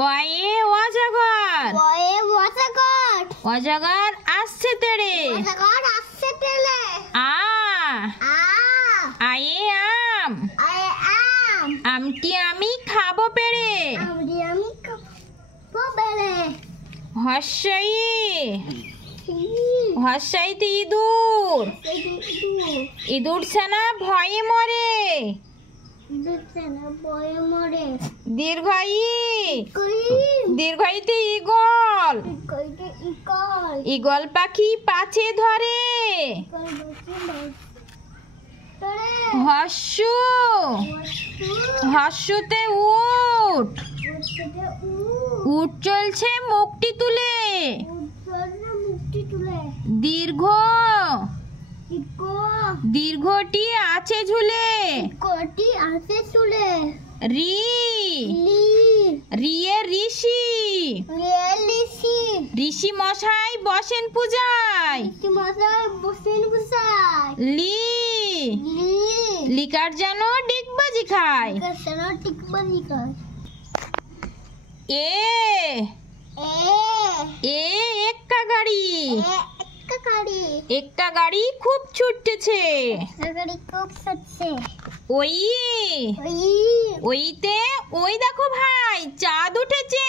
Way অজগর অজগর আসছে তেড়ে আয়ে আম আমটি আমি খাবো পেড়ে হর্ষাইতে ইঁদুর ইঁদুর ছানা ভয়ে মরে দীর্ঘাইতে ইগল ইগল পাখি পাছে ধরে হর্ষতে উট উট চলছে মুখটি তুলে দীর্ঘটি আছে ঝুলে রিয়ে ঋষি মশাই বসেন পূজায় লিকার যেন ডিগবাজি খায় একটা গাড়ি খুব ছুটতেছে ওইতে ওই দেখো ভাই চাঁদ উঠেছে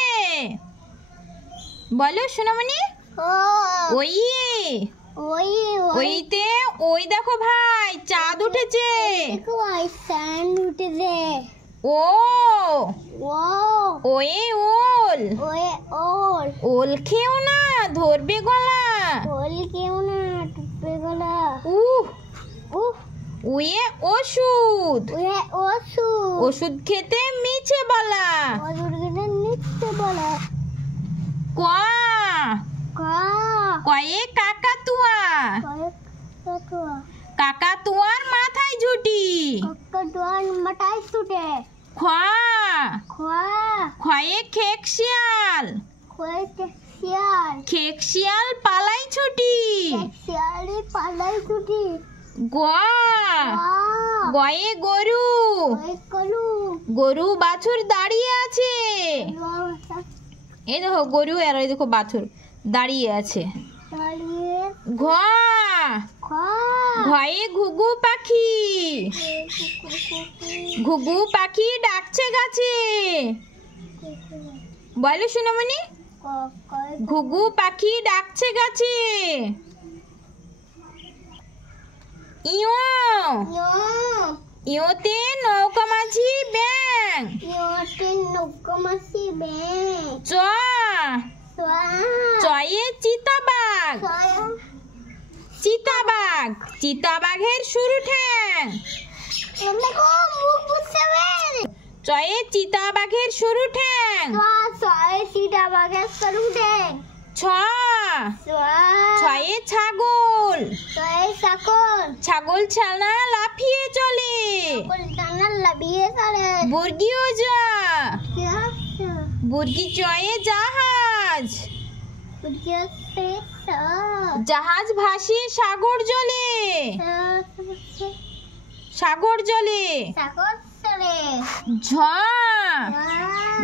বলো সোনামণি ওইতে ওই দেখো ভাই চাঁদ উঠেছে ওয়ে ওল খেও না ধরবে গলা উয়ে ওষুধ খেতে মিছে বলা কয়ে কাকাতুয়ার মাথায় ঝুটি খয়ে খেক শিয়াল পালাই ছুটি গয়ে গরু বাছুর দাঁড়িয়ে আছে এই দেখো গরু আর এই দেখো বাছুর দাঁড়িয়ে আছে ঘয়ে ঘুঘু পাখি ডাকছে গাছে বলো সোনামণি ঘুঘু পাখি ডাকছে গাছে ইয়োতে নৌকা মাঝি ব্যাং চয়ে চিতাবাঘের শুরু ঠ্যাং চয়ে চিতাবাঘের শুরু ঠ্যাং ছয়ে ছাগল ছানা লাফিয়ে চলে বুর্গি চয়ে জাহাজ ভাসিয়ে সাগর জলে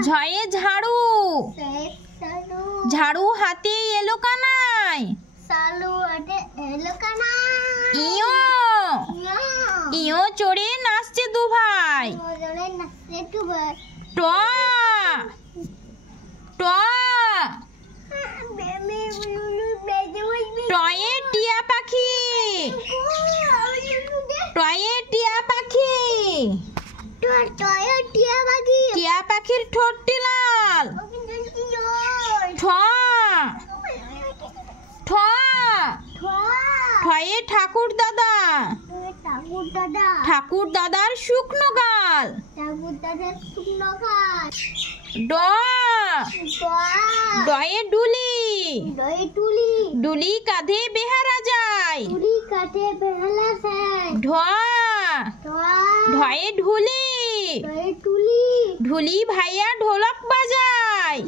ঝয়ে ঝাড়ু হাতে এলো কানায় ইয়ো চড়ে নাচছে দু ভাই টয়ে টিয়া পাখির ঠোঁটটি লাল ঠয়ে ঠাকুর দাদার শুকনো গাল ডয়ে ডুলি কাঁধে বেহারা যায় ঢয়ে ঢুলি ভাইয়া ঢোলক বাজায়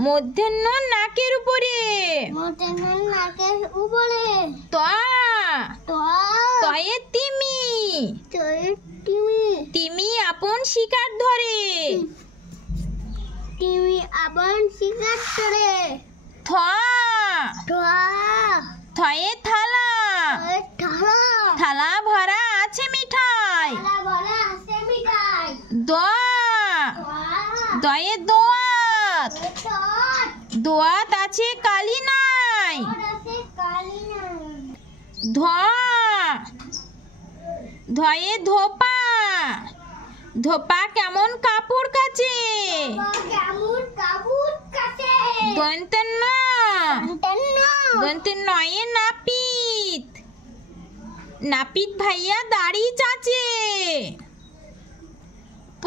মধ্যাহ্ন নাকের উপরে তয়ে তিমি তিমি আপন শিকার ধরে। থ থয়ে থালা, থালা ভরা আছে মিঠাই। দ দয়ে দোয়াত, দোয়াত আছে কালি নাই। ধ ধয়ে ধোপা, ধোপা কেমন কাপড় কাচে। দন্তের ন, দন্তের নয়ে নাপিত, নাপিত ভাইয়া দাড়ি চাচে। প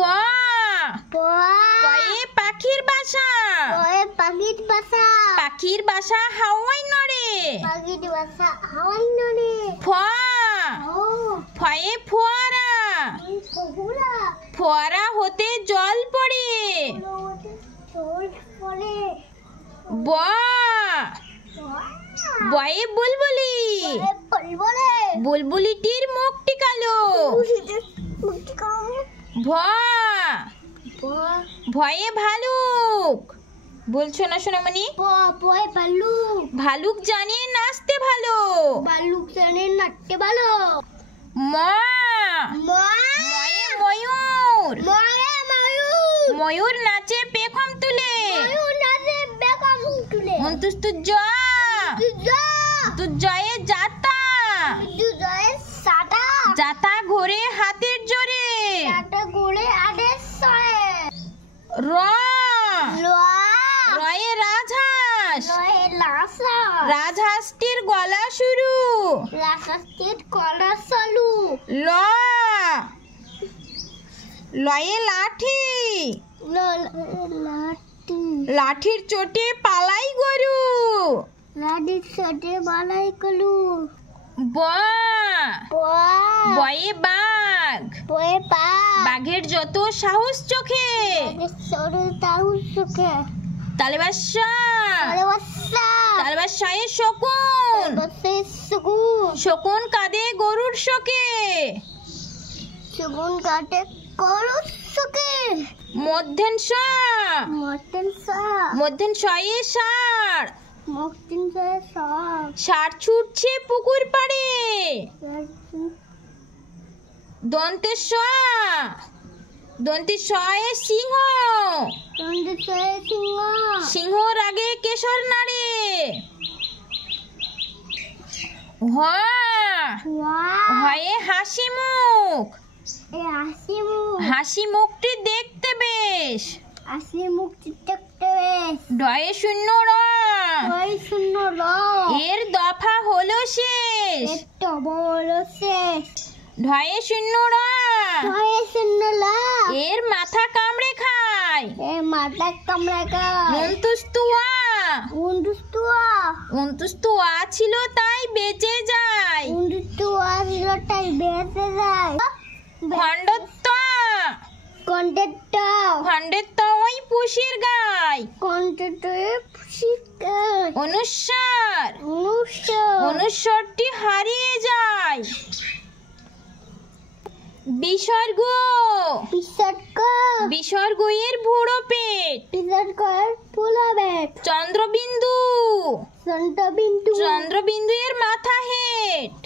পয়ে পাখির বাসা, পাখির বাসা হাওয়ায় নড়ে। ফ ফয়ে ফোয়ারা, ফোয়ারা হতে জল পড়ে। ব বয়ে বুলবুলি, বুলবুলিটির মুখটি কালো। ভ ভয়ে ভালুক, বলছো না সোনামণি? ভালুক জানে নাচতে ভালো। ম ময়ে ময়ূর, ময়ূর নাচে পেখম তুলে। অন্তুস্তু জ, তু জয়ে জাতা, জাতা ঘোরে হাতের জোরে। র রয়ে রাজহাঁস, রাজহাঁসটির গলা শুরু। ল লয়ে লাঠি, লাঠির চোটে পালাই গরু। ব বয়ে বাঘ, বাঘের যত সাহস চোখে। তালেবাসা, তালেবাসায়ে শকুন, শকুন কাঁদে গরুর শোকে। মধ্যেন স, মধ্যেন শয়ে ষাঁড়, ষাঁড় ছুটছে পুকুর পাড়ে। দন্তে স, দন্তে শয়ে সিংহ, সিংহ রাগে কেশর নাড়ে। হ হয়ে হাসি মুখ, হাসি মুখটি দেখতে বেশ। ডয়ে শূন্য র, এর দফা হলো শেষ। ঢয়ে শূন্য র, এর মাথা কামড়ে খায়। অন্তুস্তুয়া ছিল তাই বেঁচে যায়। খণ্ডেত্ব ওই পুষির গায়। অনুস্বার, অনুস্বরটি হারিয়ে যায়। বিসর্গ, বিসর্গ এর বুড়ো পেট। চন্দ্রবিন্দু, চন্দ্রবিন্দু এর মাথা হেট।